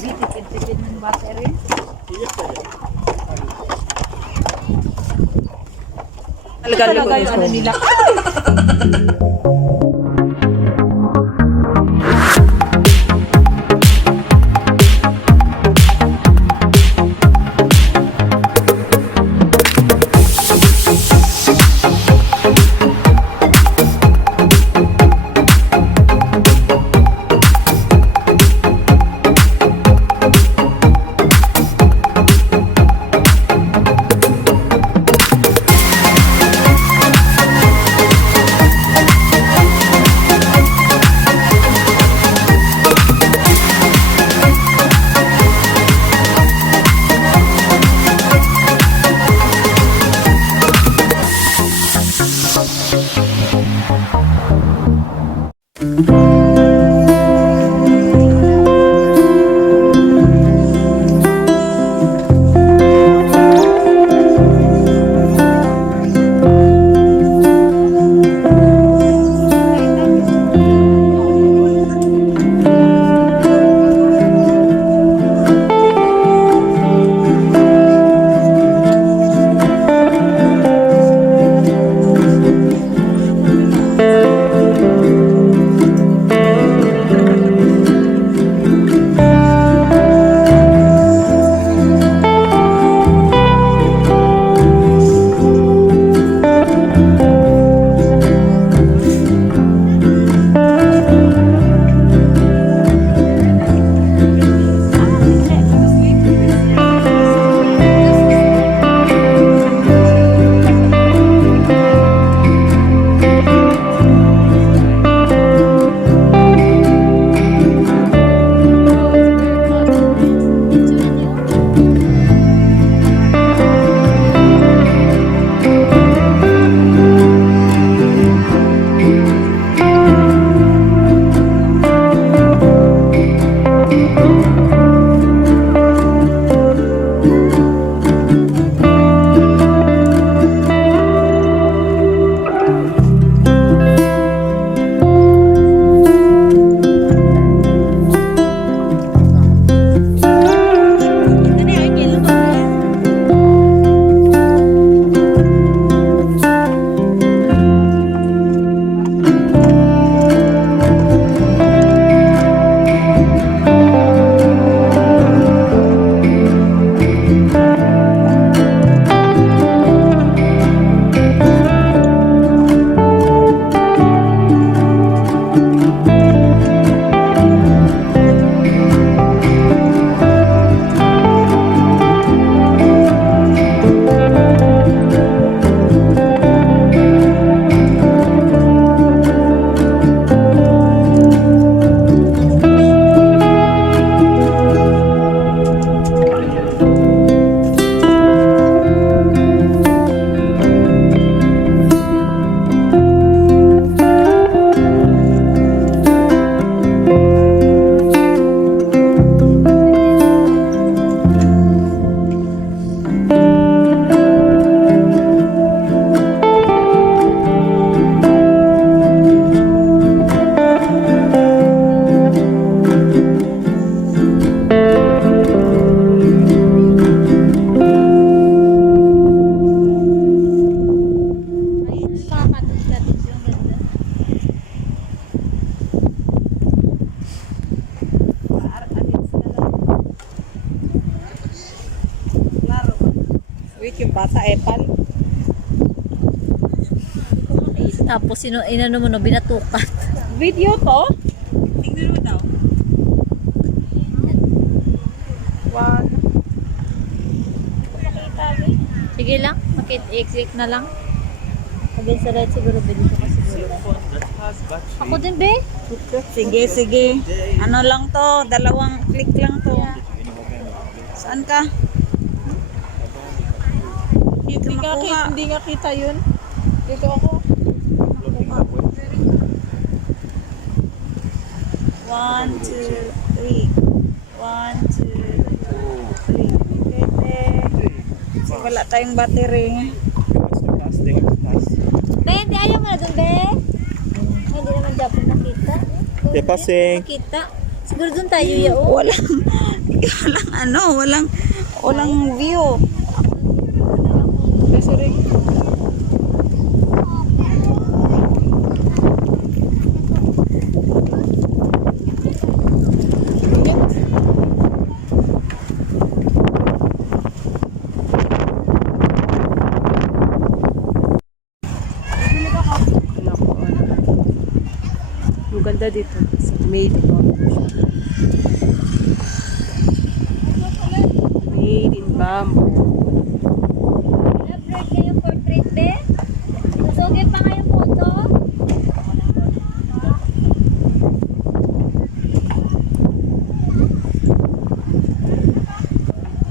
Grabe, tipid-tipid ng battery. Talaga yung ano nila. Tapos, sino, inano mo, no, binatukan. Video to? Tingnan mo daw. One. Sige lang, makit-exit na lang. Sabihin sa right siguro, pwede ko kasi. Ako din, be. Sige, sige. Ano lang to? Dalawang click lang to. Saan ka? Hindi ki- hindi nga kita yun. Dito ako. One, two, three. One, two, three. Pwede. Wala tayong battery. Be, hindi ayaw mo na dun, be. Ay, Hindi naman dapat makita. Be, passing. Makita. Siguro dun tayo, yao. Walang, ano, walang, walang view. Kasi rin. Wala ko ano. Ang ganda dito. In bamboo. Made in bamboo. Break kayong portrait, be? Masugin pa kayong photo?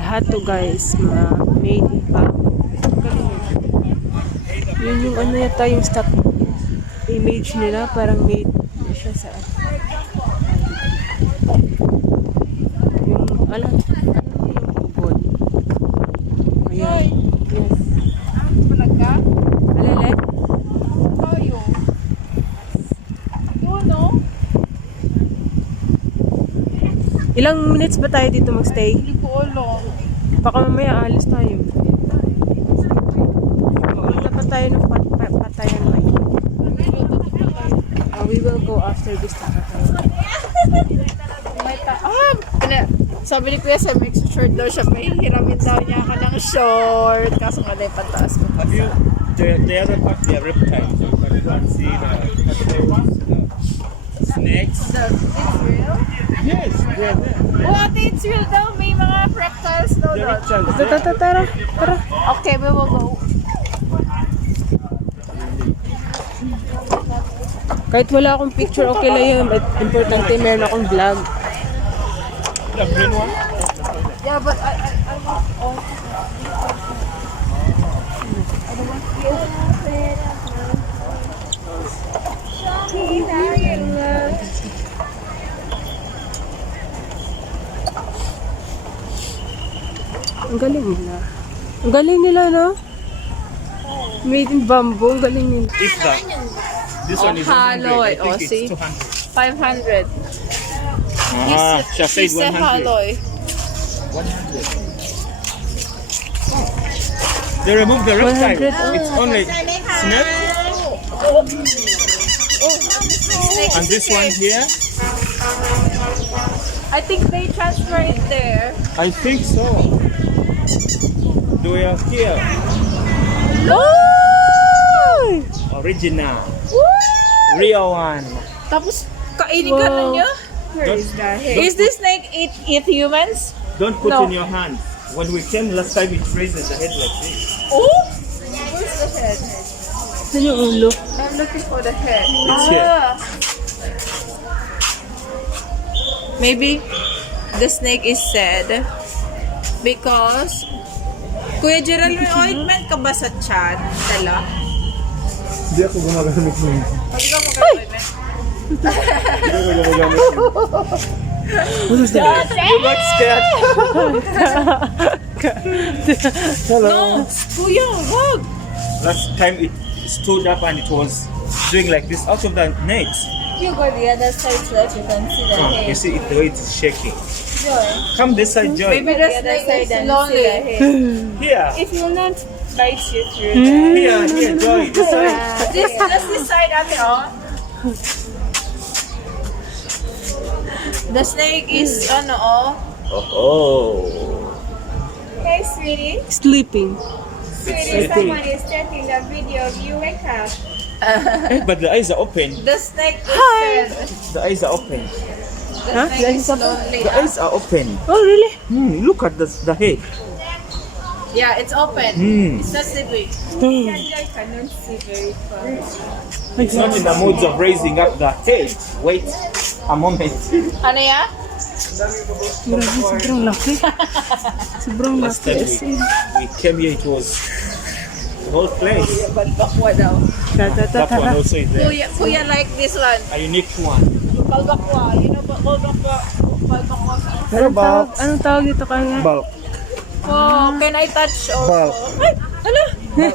Lahat to guys, mga made in bamboo. Yun yung ano yata yung stock image nila. Parang made siya sa yung ubod. Ayan. Yes. Talaga? Alala? Tayo. Yun, no? Ilang minutes ba tayo dito magstay? Hindi ko alam. Baka mamaya alis tayo. Punta pa tayo ng pat pat patayan na Uh, we will go after this Takatay. Ah! Ano, sabi ni Kuya sa make short daw siya. May hiramin daw niya ka ng short. Kaso nga na yung pantaas ko. Have you the, the other part they are reptiles. You can see the the snakes. The, it's real? Yes, they are there. Oh, ate, it's real daw. May mga reptiles daw The doon. reptiles. Tara, tara, tara. Tara. Okay, we will go. Kahit wala akong picture, okay lang yun. But importante, meron akong vlog. The green one. Yeah, but I, I, I want all. Ang galing nila. Ang galing nila, no? Made in bamboo. Ang galing nila. If the this one is 100, Haloy. I think Oh, it's see? 200. 500. Ah, she He said said 100. haloy. 100. They remove the reptile. 100. It's only snake. And this one here, I think they transfer it there. I think so. Do we have here? Ay! Original. Real one. Tapos, kainin ka na niya? Don't, Is this snake eat, eat humans? don't put No. in your hand. When we came last time, it raises the head like this. Oh! Where's the head? Saan yung ulo? I'm looking for the head. It's here. Ah. Maybe the snake is sad because Kuya Gerald, may ointment ka ba sa chan? Dala? Hindi ako gumagamit ng Pag ikaw mag-ointment. Hindi ako gumagamit ng You got scared. Hello. No! Kuya, wag! Last time it stood up and it was doing like this out of the net. You go the other side so that you can see the Oh, you see it, the way it's shaking. Joy. Come this side, Joy. Maybe the The other side is and see the lonely. head. Here, It will not bite you through here, here, Joy. This side. This, just this side, ate, oh. The snake is, ano, oh. Oh, Hey, sweetie. Sleeping. Sweetie, It's someone is taking the video of you. Wake up. Eh, but the eyes are open. The snake is sad. The eyes are open. The Huh? snake The is eyes are lonely. The eyes are open. Oh, really? Hmm, look at the, the head. Yeah, it's open. Hmm. It's not sleeping. I cannot see very far. It's not in the mood of raising up the head. Wait a moment. Ano ya? Grabe, sobrang laki. sobrang Last laki. time we, we came here, it was the whole place. Balbakwa daw. That one also is there. Kuya, kuya like this one. A unique one. Balbakwa. You know ba- balbakwa? Balbakwa. Anong tawag, anong tawag dito kanya? Bulk. Oh, can I touch also? Bulk. Ay, ano?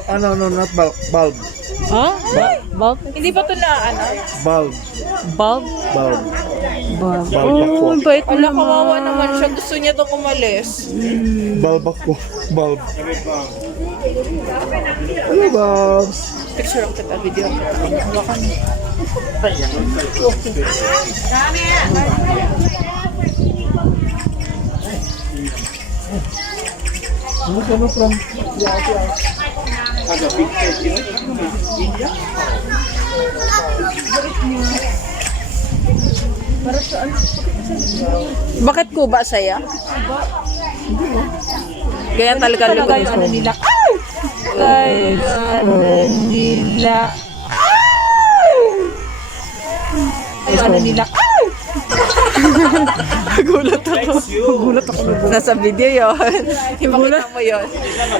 Ano, no, not bulk. Bulb. Ha? Bulb? Hindi pa to na ano? Bulb. Bulb? Bulb. Baba. Balbak Oh, po. ang bait Ala, naman. kawawa naman siya. Gusto niya daw umalis. Balbak po. Bulb. Hello, Babs. Picture ako kita, video. Ano ka na from? Bakit kuba saya? Kaya talaga likod yung ko. ano nila. Kay ano nila. Ano nila. Nasa video yun. Ipakita mo yun.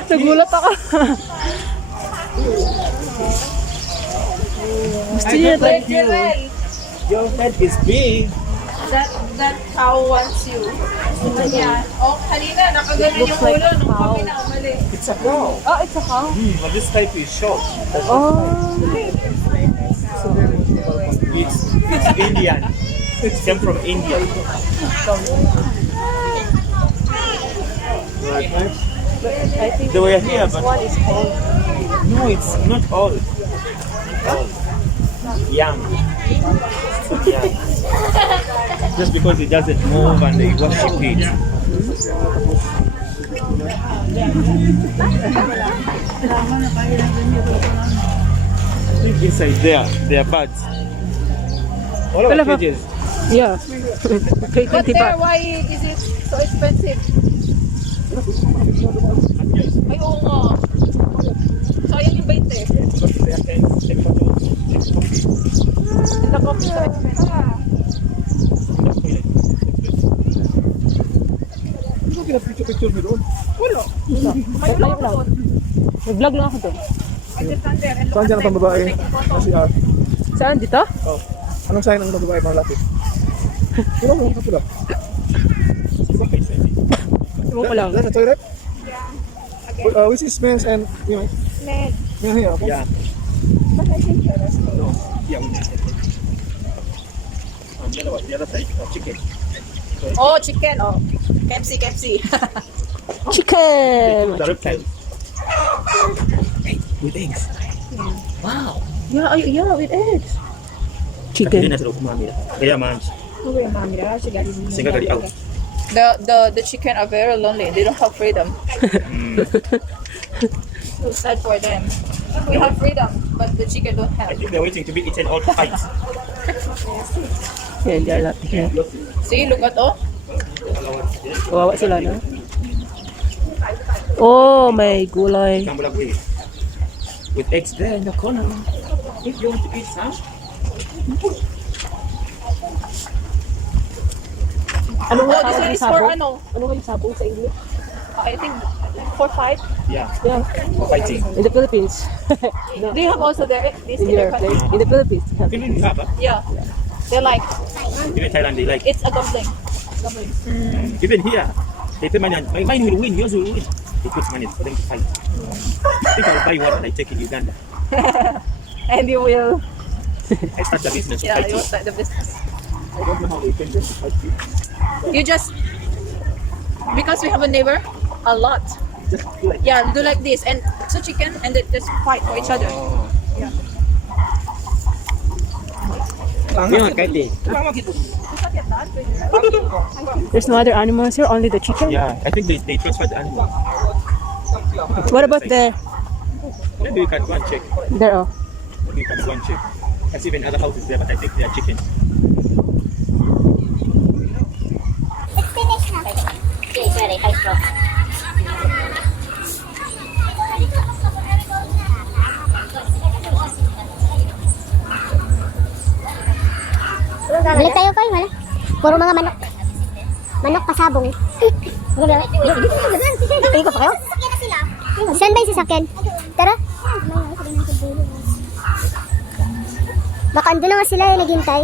Nagulat ako. Gusto niya tayo. Your head is big. That, that cow wants you. Yan. Oh, kanina, nakaganyan yung ulo nung kami na umalis. It's a cow. Oh, it's a cow. Mm, but this type is short. Oh. It's, it's Indian. It came from India. I think They were here, but one is old. No, it's not old. Not old. Young. Still young. Just because it doesn't move and they worship it. I think inside there, they are birds. All Wala our pa. cages. Yeah. Kay But there, why is it so expensive? Oo. Sayang yung 20. Because they are hens, they put on- they put coffee. And the coffee so expensive. Ano ka picture-picture mo doon? May vlog doon. Nag-vlog lang ako doon. Stand there and look Saan dyan ang babae? Kasi ah, Saan? Dito? oh. Anong sign ng babae mga lapit? Sino mo ka pula? Ewan ko lang. That's a toilet? Uh, which is men's and women? Men. Men here, okay? Yeah. No. Yeah. we need it. The other one, the other side, uh, chicken. Oh, chicken. Oh. KFC, KFC. Chicken! The reptile. Hey, with eggs. Yeah, ay- yeah, with eggs. Chicken. Chicken. Kaya kumamira. Kaya man. Singa gali out. The, the, the chicken are very lonely. They don't have freedom. so sad for them. We have freedom, but the chicken don't I have. think they're waiting to be eaten all fight. Yeah, they are not here. See, look at oh. Kawawa sila na. Oh, may gulay. With, eggs there in the corner. If you want to eat some, Anong Oh, this one is for ano? Ano kayo sabong sa English? I think for five. yeah, Yeah, for fighting. in the Philippines. They have also their this in in their your country. place. In the Philippines. Even in Sabah, Yeah. They like even Thailand, they like. it's a gambling. Even here, they pay money and my mine will win, yours will win. They put money for them to fight. I think I'll buy one and I take it Uganda. And you will I start the business of yeah, you fighting. will start the business. I don't know how they can just fight you. You just because we have a neighbor, a lot. Just do like Yeah, do like this and so chicken and they just fight for each other. Yeah, kite. There's no other animals here, only the chicken. Yeah, I think they, they transfer the animal. What about there? Maybe we can go and check. There, oh. Maybe we can go and check. I see even other houses there, but I think they are chickens. It's finished very high strong. Balik Puro mga manok. Manok pasabong. Ikot pa kayo? Saan ba yung sasakyan? Tara. Baka andun na nga sila eh, naghintay.